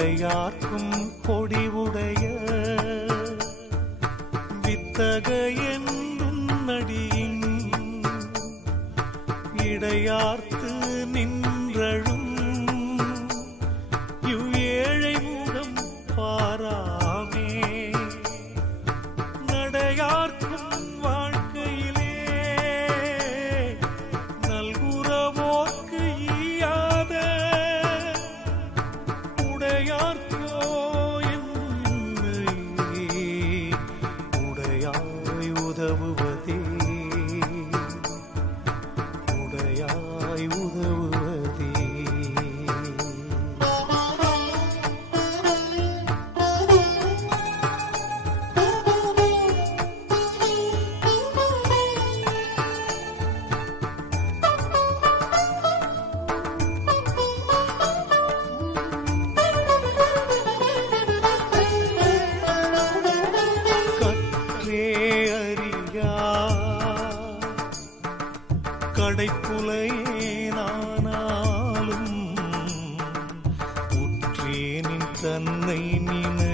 விளையாட்டும் கொடிவுடைய வித்தகையன் நடியின் இடையார்த்து நின்றழும் இவ்வேழை மூலம் பாரா கடைப்புலையே நானாலும் உற்றேனின் தன்னை நினை